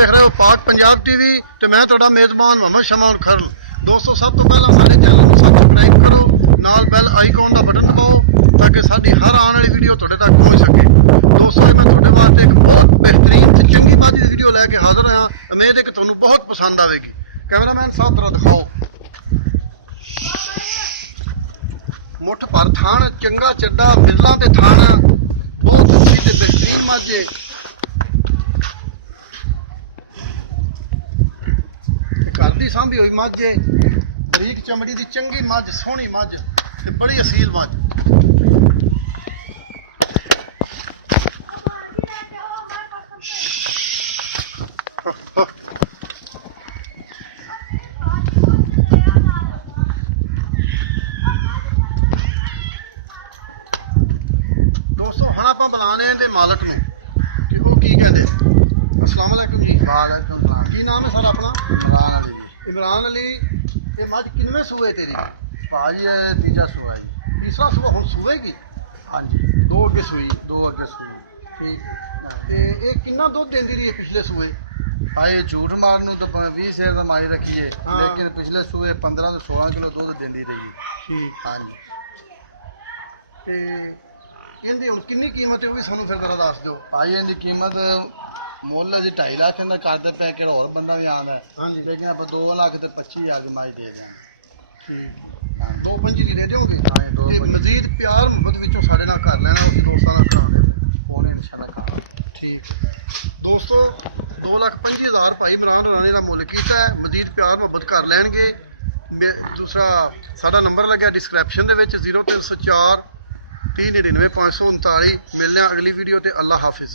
ਵੇਖ ਰਹੇ ਹੋ ਪਾਕ ਪੰਜਾਬ ਟੀਵੀ ਤੇ ਮੈਂ ਤੁਹਾਡਾ ਮੇਜ਼ਬਾਨ ਮੁਹੰਮਦ ਸ਼ਮਾਉਨ ਖਰਲ। ਦੋਸਤੋ ਸਭ ਤੋਂ ਪਹਿਲਾਂ ਸਾਡੇ ਚੈਨਲ ਨੂੰ ਸਬਸਕ੍ਰਾਈਬ ਕਰੋ, ਨਾਲ ਬੈਲ ਆਈਕਨ ਦਾ ਬਟਨ ਦਬਾਓ ਤਾਂ ਕਿ ਸਾਡੀ ਹਰ ਆਉਣ ਵਾਲੀ ਵੀਡੀਓ ਤੁਹਾਡੇ ਤੱਕ ਪਹੁੰਚ ਸਕੇ। ਦੋਸਤੋ ਮੈਂ ਤੁਹਾਡੇ ਵਾਸਤੇ ਇੱਕ ਬਹੁਤ ਬਿਹਤਰੀਨ ਤੇ ਚੰਗੀ ਮੱਝ ਦੀ ਵੀਡੀਓ ਲੈ ਕੇ ਹਾਜ਼ਰ ਹਾਂ। ਉਮੀਦ ਹੈ ਕਿ ਤੁਹਾਨੂੰ ਬਹੁਤ ਪਸੰਦ ਆਵੇਗੀ। ਕੈਮਰਾਮੈਨ ਸਾਹਿਬ ਤਰ੍ਹਾਂ ਦਿਖਾਓ। ਮੁੱਠ ਭਰ ਥਾਣ, ਚੰਗਾ ਚੱਡਾ ਮਿਰਲਾਂ ਤੇ ਥਾਣ, ਬਹੁਤ ਅੱਛੀ ਤੇ ਬਿਹਤਰੀਨ ਮੱਝ ਹੈ। ਘਰ ਦੀ ਸਾਂਭੀ ਹੋਈ ਮੱਝ ਹੈ, ਬਰੀਕ ਚਮੜੀ ਦੀ ਚੰਗੀ ਮੱਝ, ਸੋਹਣੀ ਮੱਝ ਤੇ ਬੜੀ ਅਸੀਲ ਮੱਝ। ਦੋਸਤੋ ਹੁਣ ਆਪਾਂ ਬੁਲਾਣੇ ਇਹਦੇ ਮਾਲਕ ਨੂੰ ਕਿ ਉਹ ਕੀ ਕਹਿੰਦੇ। अस्सलाम वालेकुम जी। वालेकुम सलाम। की नाम है सर अपना? इमरान अली जी। इमरान अली, ये मझ किनवे सूए तेरी? भाजी ये तीजा सूआ जी। तीसरा सूआ हुण सूएगी? हाँ जी। दो अगे सूई। दो अगे सूई। ठीक ते ये कितना दुध देंदी रही है पिछले सूए? भाई झूठ मारनू तो 20 शेर का माही रखी है, हाँ। लेकिन पिछले सूए 15 तो 16 किलो दूध देंदी रही। ठीक। हाँ जी। ते इहदी हुण कितनी कीमत है वो भी सानू फिर जरा दस दो। भाई इनकी कीमत मुल जी 2.5 लाख का करते पे कि और बंदा भी आंदा है। हाँ जी। लेकिन आप 2 लाख तो 25,000 की माही दे दें। ठीक। हाँ। दो पंजी दी दे दोगे? हाँ जी, दो ते पंजी। मजीद प्यार मुहब्बत विचों साडे नाल कर लेना, उस दोस्तां नाल करा देना। कौन इंशाल्लाह कहा। ठीक दोस्तों 2,25,000 भाई इमरान राणे का मुल किया है। मजीद प्यार मुहब्बत कर लैणगे। दूसरा साडा नंबर लग्या डिस्क्रिप्शन दे विच 0304 3099 539। मिलने अगली वीडियो ते। अल्लाह हाफिज़।